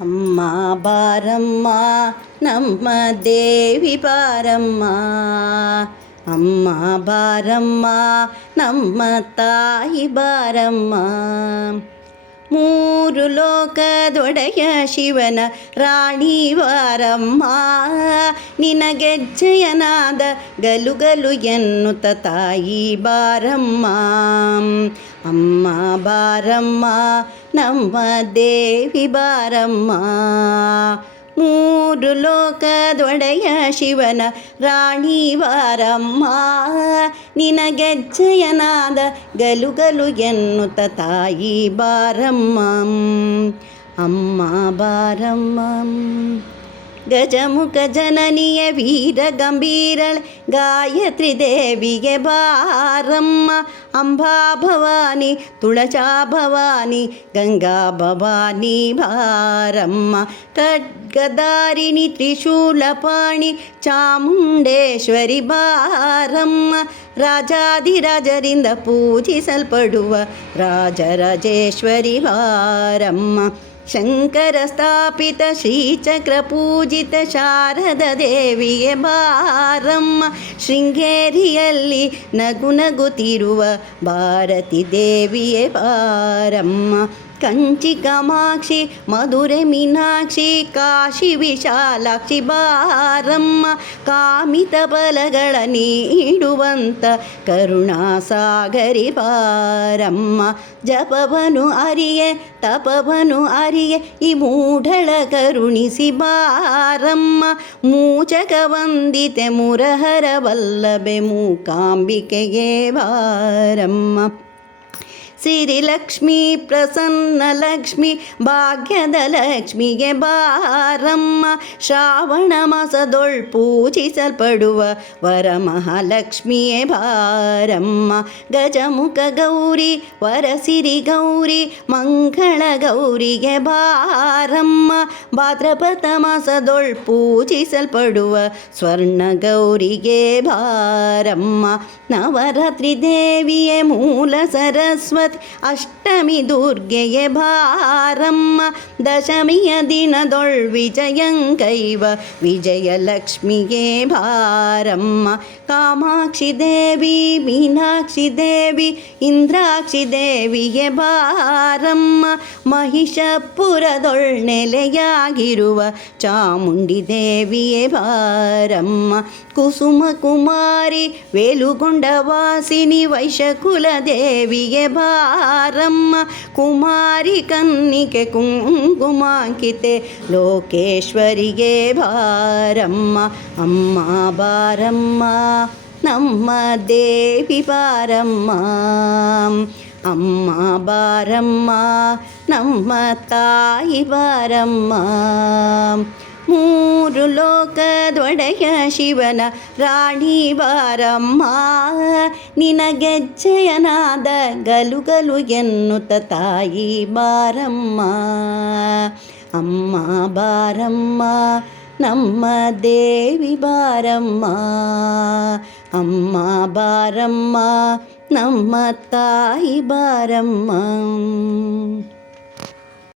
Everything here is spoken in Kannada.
ಅಮ್ಮ ಬಾರಮ್ಮ ನಮ್ಮ ದೇವಿ ಬಾರಮ್ಮ, ಅಮ್ಮ ಬಾರಮ್ಮ ನಮ್ಮ ತಾಯಿ ಬಾರಮ್ಮ. ಮೂರು ಲೋಕದೊಡೆಯ ಶಿವನ ರಾಣಿ ಬಾರಮ್ಮ, ನಿನಗೆಜ್ಜೆಯನಾದ ಗಲುಗಲು ಎನ್ನುತ್ತ ತಾಯಿ ಬಾರಮ್ಮ. ಅಮ್ಮ ಬಾರಮ್ಮ ನಮ್ಮ ದೇವಿ ಬಾರಮ್ಮ. ಮೂರು ಲೋಕದೊಡೆಯ ಶಿವನ ರಾಣಿ ಬಾರಮ್ಮ, ನಿನಗೆಜ್ಜೆಯನಾದ ಗಲುಗಲು ಎನ್ನುತ್ತ ತಾಯಿ ಬಾರಮ್ಮ. ಅಮ್ಮ ಬಾರಮ್ಮ. ಗಜಮುಖ ಜನನಿಯ ವೀರ ಗಂಭೀರಳ ಗಾಯತ್ರಿ ದೇವಿಗೆ ಬಾರಮ್ಮ. ಅಂಬಾ ಭವಾನಿ ತುಳಜಾ ಭವಾನಿ ಗಂಗಾ ಭವಾನಿ ಬಾರಮ್ಮ. ಖಡ್ಗಧಾರಿಣಿ ತ್ರಿಶೂಲಪಾಣಿ ಚಾಮುಂಡೇಶ್ವರಿ ಬಾರಮ್ಮ. ರಾಜಾಧಿರಾಜರಿಂದ ಪೂಜಿಸಲ್ಪಡುವ ರಾಜರಾಜೇಶ್ವರಿ ಬಾರಮ್ಮ. ಶಂಕರ ಸ್ಥಾಪಿತ ಶ್ರೀಚಕ್ರ ಪೂಜಿತ ಶಾರದ ದೇವಿಗೆ ಬಾರಮ್ಮ. ಶೃಂಗೇರಿಯಲ್ಲಿ ನಗು ನಗುತ್ತಿರುವ ಭಾರತಿ ದೇವಿಯೇ ಬಾರಮ್ಮ. ಕಂಚಿ ಕಾಮಾಕ್ಷಿ ಮಧುರೆ ಮೀನಾಕ್ಷಿ ಕಾಶಿ ವಿಶಾಲಾಕ್ಷಿ ಬಾರಮ್ಮ. ಕಾಮಿತ ಫಲಗಳ ನೀಡುವಂಥ ಕರುಣಾಸಾಗರಿ ಬಾರಮ್ಮ. ಜಪವನು ಅರಿಯೆ ತಪವನು ಅರಿಯೆ ಈ ಮೂಢಳ ಕರುಣಿಸಿ ಬಾರಮ್ಮ. ಮೂಚಕ ವಂದಿತೆ ಮುರಹರ ವಲ್ಲಭೆ ಮೂಕಾಂಬಿಕೆಗೆ ಬಾರಮ್ಮ. ಸಿರಿಲಕ್ಷ್ಮಿ ಪ್ರಸನ್ನ ಲಕ್ಷ್ಮಿ ಭಾಗ್ಯದ ಲಕ್ಷ್ಮಿಗೆ ಬಾರಮ್ಮ. ಶ್ರಾವಣ ಮಾಸದೊಳ್ ಪೂಜಿಸಲ್ಪಡುವ ವರಮಹಾಲಕ್ಷ್ಮಿಯೇ ಬಾರಮ್ಮ. ಗಜಮುಖ ಗೌರಿ ವರಸಿರಿ ಗೌರಿ ಮಂಗಳ ಗೌರಿಗೆ ಬಾರಮ್ಮ. ಭಾದ್ರಪದ ಮಾಸದೊಳ್ ಪೂಜಿಸಲ್ಪಡುವ ಸ್ವರ್ಣ ಗೌರಿಗೆ ಬಾರಮ್ಮ. ನವರಾತ್ರಿ ದೇವಿಯೇ ಮೂಲ ಸರಸ್ವತಿ ಅಷ್ಟಮಿ ದುರ್ಗೆಯೇ ಬಾರಮ್ಮ. ದಶಮಿಯ ದಿನದೊಳ್ ವಿಜಯಂಕೈವ ವಿಜಯಲಕ್ಷ್ಮಿಗೆ ಬಾರಮ್ಮ. ಕಾಮಾಕ್ಷಿ ದೇವಿ ಮೀನಾಕ್ಷಿ ದೇವಿ ಇಂದ್ರಾಕ್ಷಿ ದೇವಿಗೆ ಬಾರಮ್ಮ. ಮಹಿಷಪುರದೊಳ್ ನೆಲೆಯಾಗಿರುವ ಚಾಮುಂಡಿ ದೇವಿಯೇ ಬಾರಮ್ಮ. ಕುಸುಮ ಕುಮಾರಿ ವೇಲುಗೊಂಡ ವಾಸಿನಿ ವೈಶಕುಲ ದೇವಿಗೆ ಬಾರಮ್ಮ. ಕುಮಾರಿ ಕನ್ನಿಕೆ ಕುಂಕುಮಾಂಕಿತೆ ಲೋಕೇಶ್ವರಿಗೆ ಬಾರಮ್ಮ. ಅಮ್ಮ ಬಾರಮ್ಮ ನಮ್ಮ ದೇವಿ ಬಾರಮ್ಮ. ಅಮ್ಮ ಬಾರಮ್ಮ ನಮ್ಮ ತಾಯಿ ಬಾರಮ್ಮ. ಮೂರು ಲೋಕದೊಡೆಯ ಶಿವನ ರಾಣಿ ಬಾರಮ್ಮ, ನಿನಗೆಜ್ಜೆಯನಾದ ಗಲುಗಲು ಎನ್ನುತ್ತ ತಾಯಿ ಬಾರಮ್ಮ. ಅಮ್ಮ ಬಾರಮ್ಮ ನಮ್ಮ ದೇವಿ ಬಾರಮ್ಮ. ಅಮ್ಮ ಬಾರಮ್ಮ ನಮ್ಮ ತಾಯಿ ಬಾರಮ್ಮ.